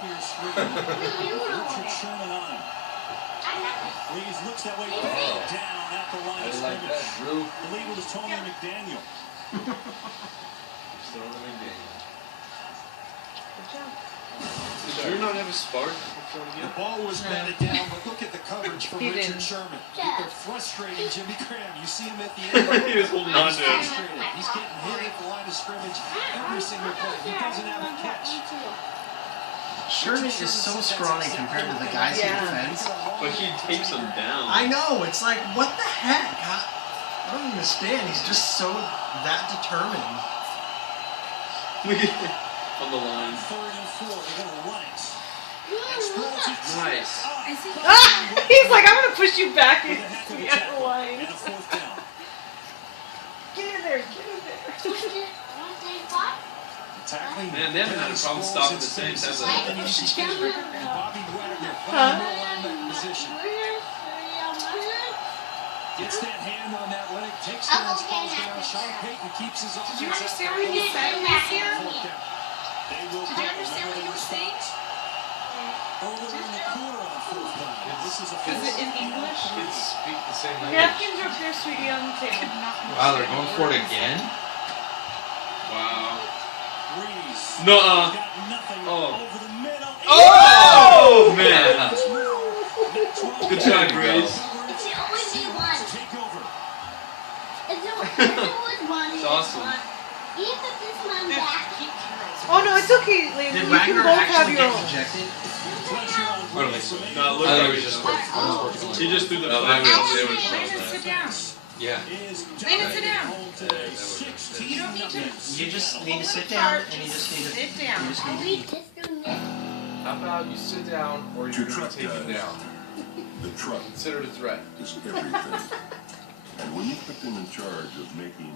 Here's Richard Sherman on him. Reeves looks that way, down at the line of like that, scrimmage. Drew. I believe it was Tony McDaniel. Still on the McDaniel. Good job. Did Drew not have a spark? The ball was batted down, but look at the coverage from He Richard didn't. Sherman. They're frustrating Jimmy Graham. You see him at the end. He was holding on to it. Frustrated. He's getting hit at the line of scrimmage every single play. He doesn't have a catch. Sherman is so scrawny compared to the guys he Yeah. defends. But he takes him down. I know, it's like, what the heck? I don't understand. He's just so that determined. On the line. 3rd and 4. They're going to run it. And Sproles is Nice. Ah, he's like, I'm gonna push you back with a into heck of a the tackle other line. and a 4th down. Get in there, get in there. Tackling. Man, they haven't had a problem Sproles stopping in the same space. time And Bobby Wagner playing Huh? the linebacker position. Gets that hand on that leg, takes down, falls down. Sean Payton keeps his offense. Did you understand what he said this year? They will Did you understand what he was saying? over in the corner on 4th down. This is a Is it in English? Kids speak the same language. Napkins are up there, sweetie, on the table. Wow, they're going for it again? Wow. Breeze. Nuh-uh. Got nothing Oh. over the middle. Oh, man. Good Good try, Breeze. Take over. It's awesome. Oh no, it's okay, Liam. Did You can Wagner both have actually your get own. ejected? Pressure on I don't think so. No, it looked I like thought it it was just just He just threw the No, flag. they out. would- They they would would show Landon, that. sit down. Yeah. is Landon, sit down. home today. That would've been 16 You don't need to. You just need to sit down and you just need to Sit down. You just need to How about you sit down or you're going to take you down? The truck Consider it a threat. is everything. And when you put them in charge of making